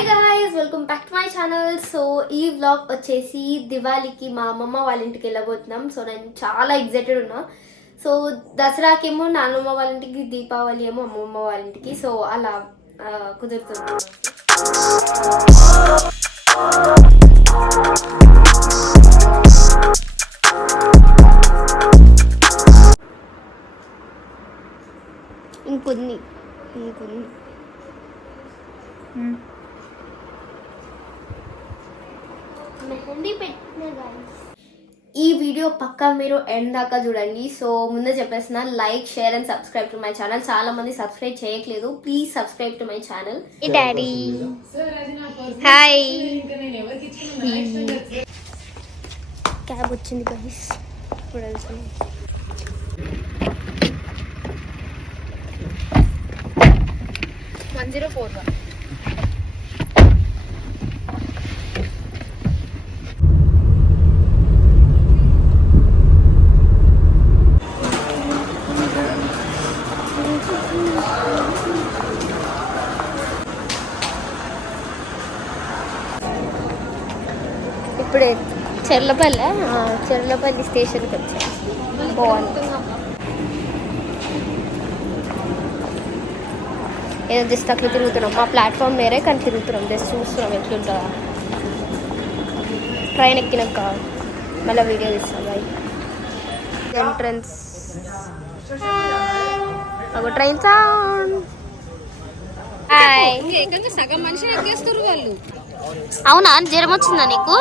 Hi guys, welcome back to my channel. So ఈ vlog వచ్చేసి దివాళీకి మా అమ్మమ్మ వాళ్ళ ఇంటికి వెళ్ళబోతున్నాం. సో నేను చాలా ఎగ్జైటెడ్ ఉన్నా. సో దసరాకేమో నాన్నమ్మ వాళ్ళ ఇంటికి, దీపావళి ఏమో అమ్మమ్మ వాళ్ళ ఇంటికి. సో అలా కుదురుతుంది. ఇంకొన్ని మెహందీ పెట్టిన గాయ్స్. ఈ వీడియో పక్కా మీరు ఎండ్ దాకా చూడండి. సో ముందే చెప్పేసిన like, share and subscribe to my channel. చాలా మంది సబ్స్క్రైబ్ చేయట్లేదు. Please subscribe to my channel. Daddy hi. Cab వచ్చింది గాయ్స్, ఇప్పుడు వెళ్తున్నాం. ఇప్పుడే చెర్లపల్లి స్టేషన్కి వచ్చాను. బాగుంది. ఏదో జస్ట్ అట్లా తిరుగుతున్నాం. మా ప్లాట్ఫామ్ వేరే కానీ తిరుగుతున్నాం. జస్ట్ చూస్తున్నాం ఎట్లుంటుందా. ట్రైన్ ఎక్కినాక మళ్ళీ వీడియో తీస్తాం. బాయ్. ఎంట్రన్స్ ఒక ట్రైన్ సౌండ్. సగం మనిషి ఎక్కేస్తారు వాళ్ళు. అవునా, జ్వరం వచ్చిందా నీకు?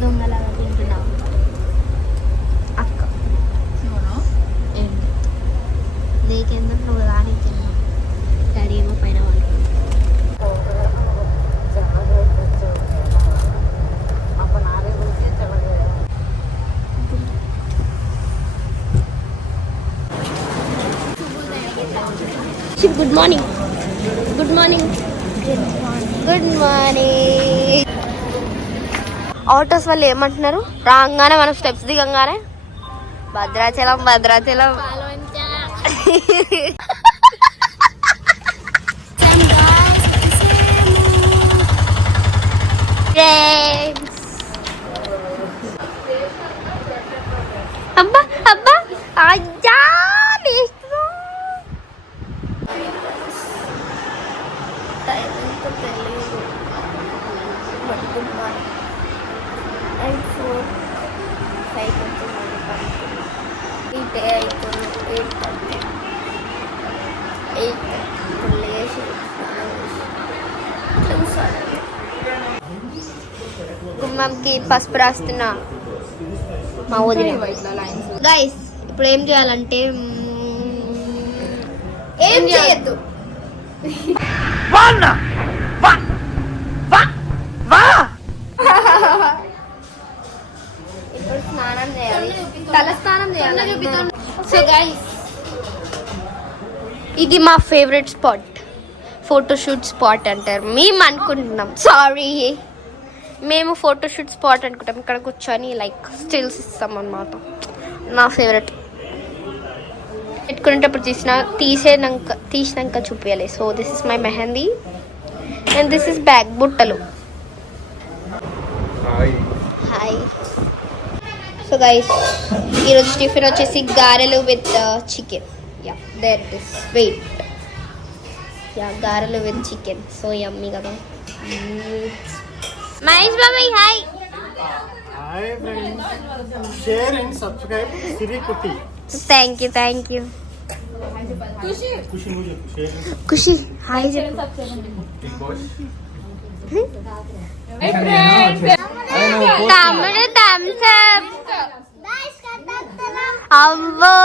దొంగలాగా తింటున్నావు అక్క. నీకెందుకు నువ్వు కానీ తిన్నావు. డాడీ ఏమో పైన వాళ్ళు. Good morning. Good morning. Good morning. Autos వాళ్ళు ఏమంటున్నారు? రాగానే మనం స్టెప్స్ దిగంగానే భద్రాచలం భద్రాచలం. అబ్బా అబ్బా అయ్యా. గుమ్మంకి పసుపు రాస్తున్నా మా వదిన. గైస్ ఇప్పుడు ఏం చేయాలంటే ఏం చేయొద్దు. ఇప్పుడు స్నానం చేయాలి, తల స్నానం చేయాలి. సో గైస్ ఇది మా ఫేవరెట్ స్పాట్, ఫోటోషూట్ స్పాట్ అంటారు. మేము అనుకుంటున్నాం, సారీ మేము ఫోటోషూట్ స్పాట్ అనుకుంటాం. ఇక్కడ కూర్చొని లైక్ స్టిల్స్ ఇస్తాం అన్నమాట. నా ఫేవరెట్. పెట్టుకునేటప్పుడు తీసినాక చూపించాలి. So this is my mehndi and this is bag బుట్టలు. హాయ్. సో గైస్ ఈరోజు టిఫిన్ వచ్చేసి గారెలు with chicken. Ya there it is. Wait. Ya గారెలు విత్ చికెన్. సో యమ్మీ కదా. మహేష్ బాబాయ్ hi. Hi friends, share and subscribe Siri కుట్టి. Thank you. ఖుషి హాయ్ చెప్పు. తమ్ముడు థమ్స్ అప్. అవ్వో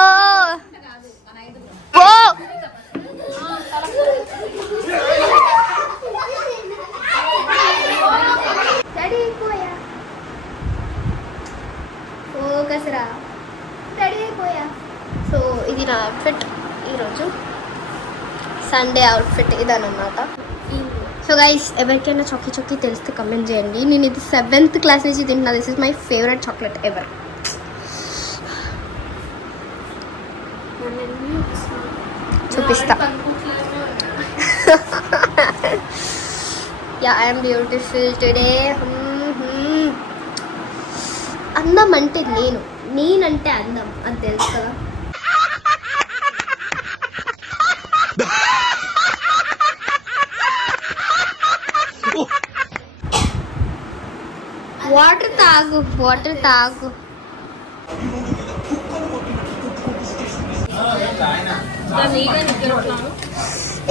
ఫోకస్రా. రెడీ అయిపోయా. సో ఇది నా అవుట్ఫిట్ ఈరోజు, సండే అవుట్ఫిట్ ఇదన్నమాట. సో గైస్ ఎవరికైనా చొక్కి తెలిస్తే కమెంట్ చేయండి. నేను ఇది 7th క్లాస్ నుంచి తింటున్నా. This is my favourite chocolate ever. So చూపిస్తా. Ya I'm beautiful today. అందం అంటే నేనంటే అందం, అది తెలుసు కదా. వాటర్ తాగు.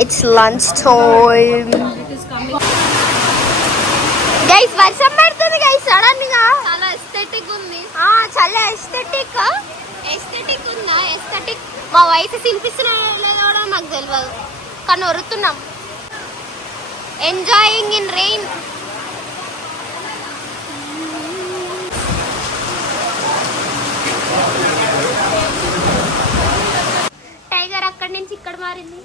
It's lunch time. Guys, వర్షం పడుతుంది guys సడన్ గా. చాలా ఎస్థెటిక్ ఉంది. చాలా ఎస్థెటిక్ ఉందా? ఎస్థెటిక్ మా వయసు సింపిస్తున్నా కూడా నాకు తెలియదు, కానీ వరుతున్నాం. Enjoying in rain. టైగర్ అక్కడి నుంచి ఇక్కడ మారింది.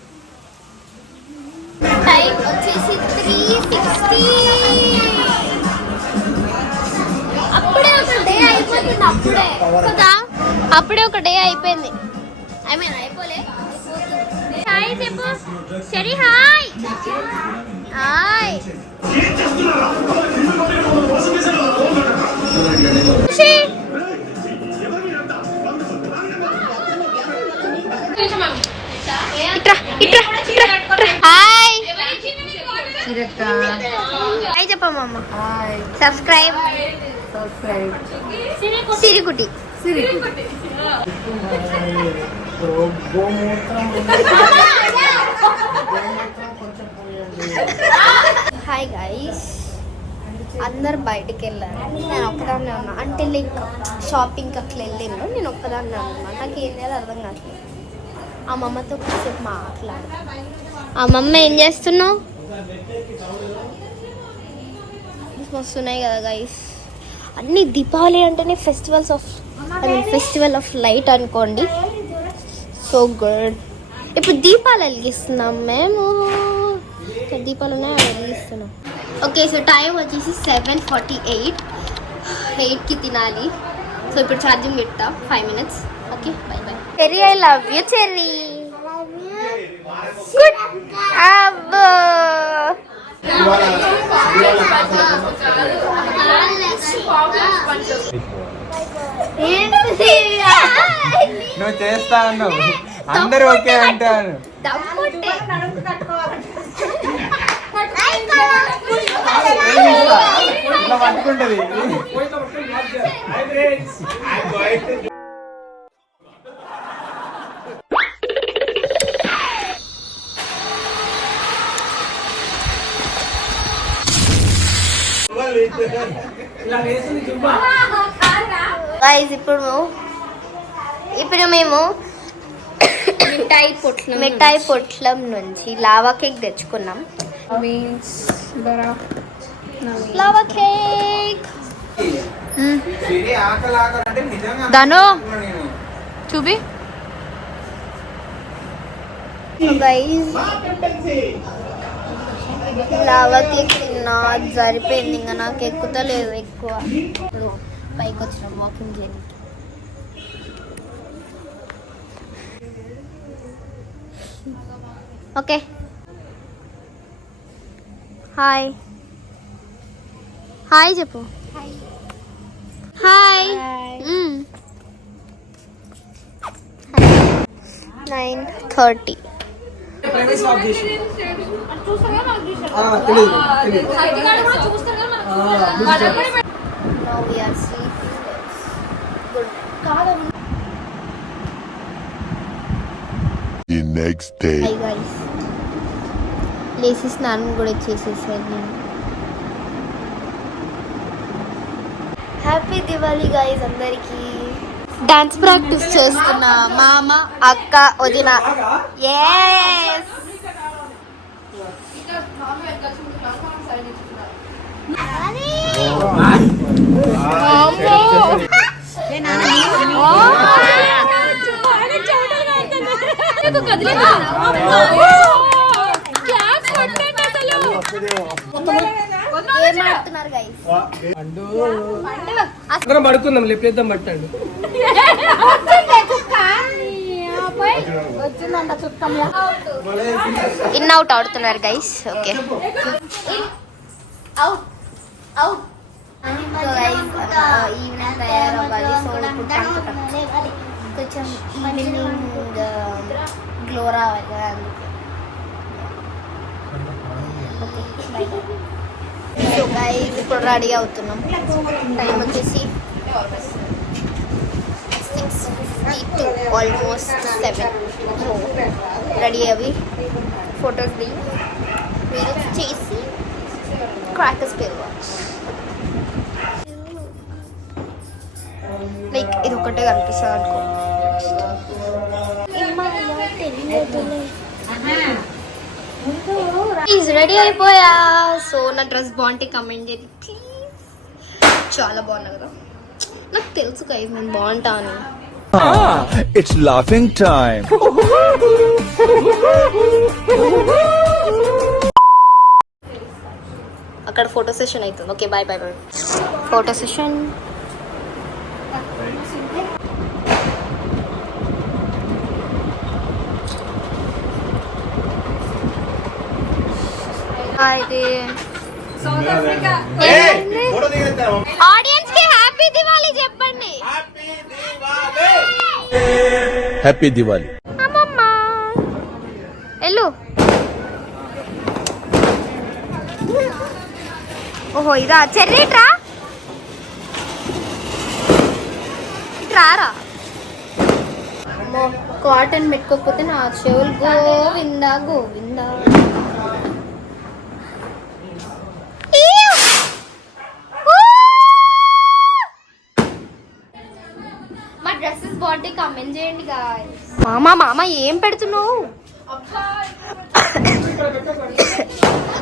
టైం వచ్చేసి 3:60. అప్పుడే ఒక డే అయిపోతుంది. అప్పుడే ఒక డే అయిపోయింది. ఐ మీన్ అయిపోలే. హాయ్ చెప్పు సరి. హాయ్ హాయ్ చెప్పమ్మా. సబ్స్క్రైబ్ సిరికుటి. హాయ్ గైస్, అందరు బయటికి వెళ్ళారు, నేను ఒక్కదాన్నే ఉన్నా. అంటే లైక్ షాపింగ్కి అట్లా వెళ్ళిండు, నేను ఒక్కదాన్నే ఉన్నా. నాకు ఏం చేయాలో అర్థం కావట్లేదు. ఆ మమ్మతో కొంచెంసేపు మాట్లాడు. ఆ మమ్మ ఏం చేస్తున్నావు? వస్తున్నాయి కదా గైస్, అన్ని దీపావళి అంటేనే ఫెస్టివల్ ఆఫ్ లైట్ అనుకోండి. So good. ఇప్పుడు దీపాలు వెలిగిస్తున్నాం మేము. దీపాలు ఉన్నాయి, వెలిగిస్తున్నాం. ఓకే, సో టైం వచ్చేసి 7:48. 8కి తినాలి. సో ఇప్పుడు ఛార్జింగ్ పెట్టా 5 minutes. Okay, by by. Cherry, I love you cherry. Good. అబ్బో నువ్వు చేస్తా అన్నావు, అందరూ ఓకే అంటారు. ఇట్లా పట్టుకుంటది. ఇప్పుడు మేము మిఠాయి పొట్లం నుంచి లావా కేక్ తెచ్చుకున్నాం. లావా కేక్ ధను చూపి. లావా కేక్ తిన్నా, సరిపోయింది. ఇంకా నాకు ఎక్కుతలేదు ఎక్కువ. పైకి వచ్చినాం వాకింగ్ చేయడానికి. ఓకే, హాయ్ చెప్పు. Hi. 9:30. Now we are sleeping. Good night. The next day. Hi guys, లేసి స్నానం కూడా చేసేసాను నేను. హ్యాపీ దివాళీ గైస్ అందరికి. డాన్స్ ప్రాక్టీస్ చేస్తున్నా, మామ, అక్క, వదిన. yes ఏమాడుతున్నారు గైస్? అందరం పడుకుందాం, లేపేద్దాం పట్టండి. ఇన్ అవుట్ ఆడుతున్నారు guys. Okay out out. Evening తయారవ్వాలి. సో కొంచెం ఈవినింగ్ గ్లో రావాలి కదా అందుకే. సో గైస్ ఇప్పుడు రెడీ అవుతున్నాం. టైం వచ్చేసి 6:52, ఆల్మోస్ట్ 7. సో రెడీ అవి ఫొటోస్ దిగి వీడియోస్ చేసి క్రాకర్స్ పేరుకోవచ్చు. లైక్ ఇది ఒక్కటే కనిపిస్తుంది అనుకో. ప్లీజ్ రెడీ అయిపోయా. సో నా డ్రెస్ బాగుంటే కమెంట్ చేయండి ప్లీజ్. చాలా బాగున్నా కదా. నాకు తెలుసు గైస్ నేను బాగుంటా అని. It's laughing time. అక్కడ ఫోటో సెషన్ అవుతుంది. Okay bye bye bye. Photo session audience కి హ్యాపీ దివాళీ చెప్పండి. Happy Diwali. అమ్మమ్మ ఎల్లు. ఓహో ఇదా చెర్రీ ట్రా రారా. కాటన్ పెట్టుకోకపోతే నా చెవులు గోవిందా గోవిందా. మా డ్రెస్సెస్ బాగుంటే కమెంట్ చేయండి గాయ్స్. మామ ఏం పెడుతున్నావు?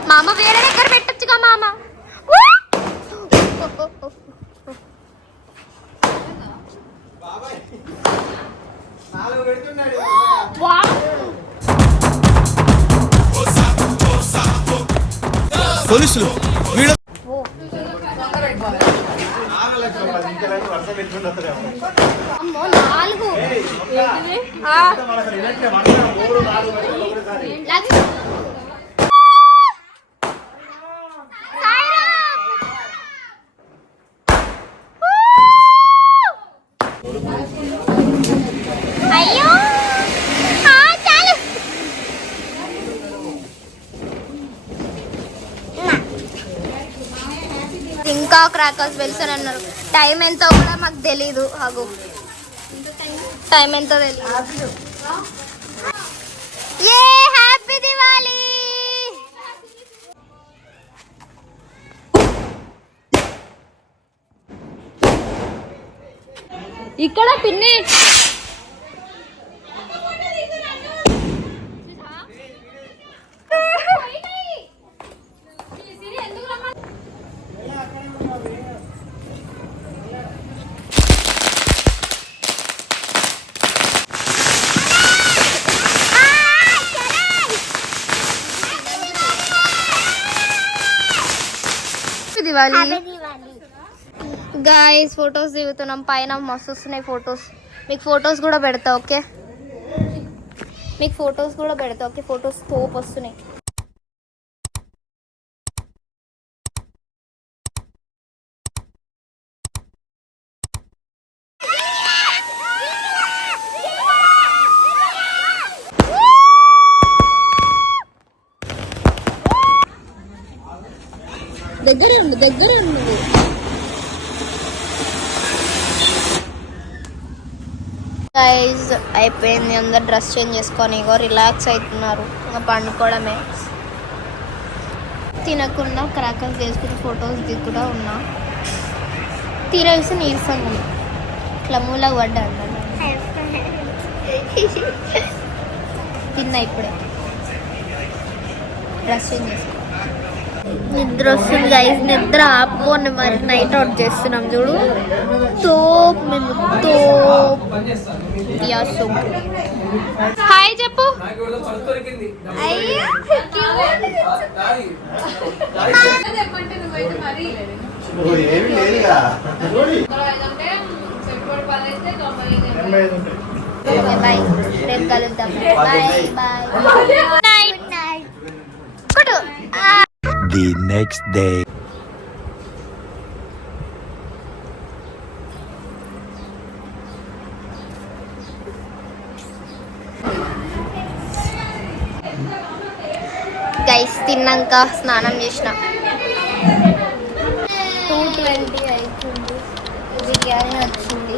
మామ వేరే దగ్గర పెట్టొచ్చుగా మామ. పోలీసులు అమ్మో 4 అయ్యో చాలు. ఇంకా క్రాకర్స్ వెళ్తానన్నారు. టైం ఎంతో కూడా మాకు తెలీదు. అగు టైం ఎంతో తెలీదు. ఏ హ్యాపీ దివాళీ. ఇక్కడ పిన్ని దివాళీ. Guys photos దిగుతున్నాం. పైన మస్తు వస్తున్నాయి ఫొటోస్. మీకు ఫొటోస్ కూడా పెడతా. ఓకే ఫొటోస్ తోపు వస్తున్నాయి. దగ్గర గైస్ అయిపోయింది. అందరు డ్రెస్ చేంజ్ చేసుకొని ఇగో రిలాక్స్ అవుతున్నారు. ఇంకా పండుకోవడమే. తినకుండా క్రాకర్స్ చేసుకుని ఫొటోస్ దిగుతూ ఉన్నా. తీరా చూసి నీరసంగా ఉన్నా. ఇట్లా మూల పడ్డా తిన్నా. ఇప్పుడే డ్రెస్ చేంజ్ చేసుకో. నిద్ర వస్తుంది గైస్. నిద్ర ఆపుకొని మరి నైట్ అవుట్ చేస్తున్నాం చూడు. మేము హాయ్ చెప్పు. బాయ్, రేపు కలుద్దాం. Bye bye, good night. కుడు. The next day. గైస్ తిన్నాక స్నానం చేసిన 2:20 అవుతుంది. బిర్యానీ వచ్చింది.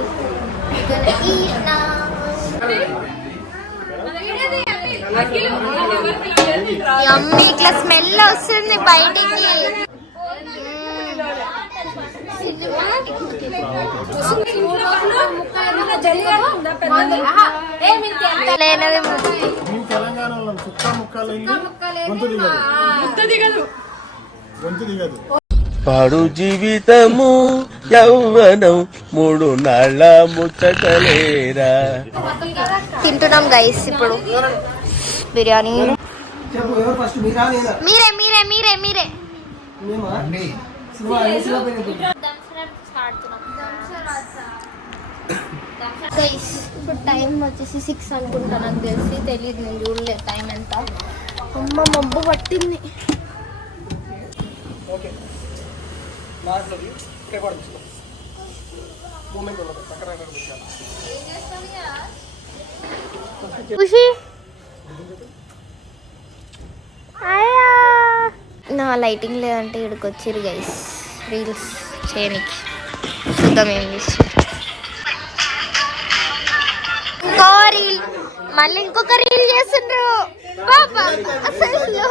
యమ్మీ, ఇట్లా స్మెల్ వస్తుంది బయటికి. మేము తెలంగాణలో చుక్క ముక్కలు గొంతు దిగదు. పాడు జీవితము యౌవనం 3 నాళ్ళ ముచ్చటలేరా. తింటున్నాం గైస్ ఇప్పుడు బిర్యానీ. మీరే మీరే మీరే మీరే గైస్ ఇప్పుడు టైం వచ్చేసి 6 అనుకుంటా, నాకు తెలిసి తెలియదు, నేను చూడలేదు టైం ఎంత. అమ్మ మబ్బు పట్టింది. ఖుషి నా లైటింగ్ లేదంటే ఇక్కడికి వచ్చిర్రు గైస్ రీల్స్ చేయనికి. చూద్దాం ఏం చేసి. ఇంకో రీల్, మళ్ళీ ఇంకొక రీల్ చేస్తుండ్రు పాపా అసలు.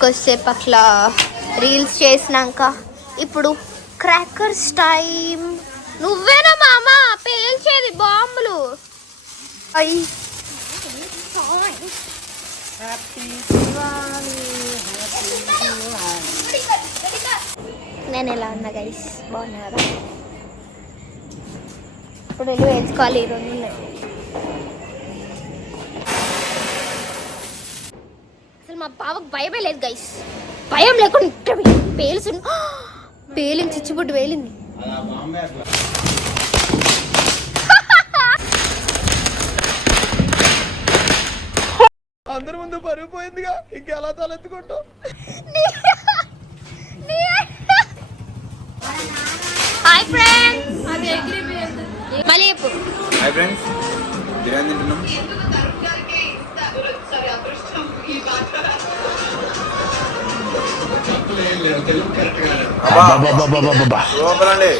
కొద్దిసేపు అట్లా రీల్స్ చేసినాక ఇప్పుడు క్రాకర్స్ టైం. నువ్వేనా మామ పేల్చేది బాంబులు? అయ్యి నేను ఎలా ఉన్నా గైస్, బాగున్నారా? ఇప్పుడు వెళ్ళి వేసుకోవాలి. ఈ రెండు ఉన్నాయి. అసలు మా పాపకు భయమే లేదు గైస్. భయం లేకుండా పేల్చు పేలింది, చిచ్చుబుడ్డు పేలింది. అందరి ముందు పరిగిపోయిందిగా, ఇంకెలా తలెత్తుకుంటావు? హాయ్ ఫ్రెండ్స్, మళ్ళీ చెప్పు. హాయ్ ఫ్రెండ్స్, బిర్యానీ తింటున్నాం.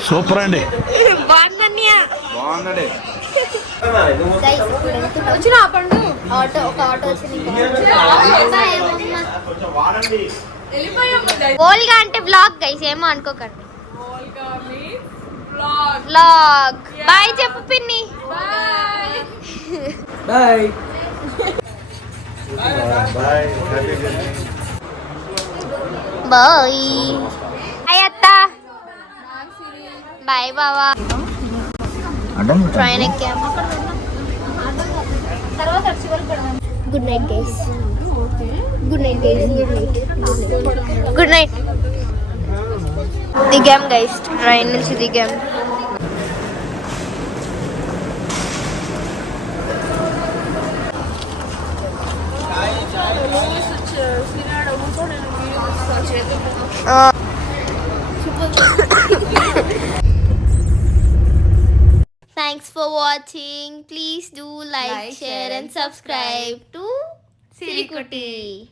సూపర్ అండి. బాగుందండి. ఆటో ఒక ఆటో వచ్చింది. ఓల్గా అంటే బ్లాగ్ గైస్, ఏమో అనుకోకండి. బ్లాగ్. బాయ్ చెప్పు పిన్ని. బాయ్. బాయ్. హాయ్ అత్త. బాయ్ బావా. ట్రైన్ ఎక్కాం. Good night guys. Good night guys. Good night. దిగాం గైస్, ట్రైన్ నుంచి దిగాం. Thanks for watching. Please do like, share and subscribe to Sirikutti.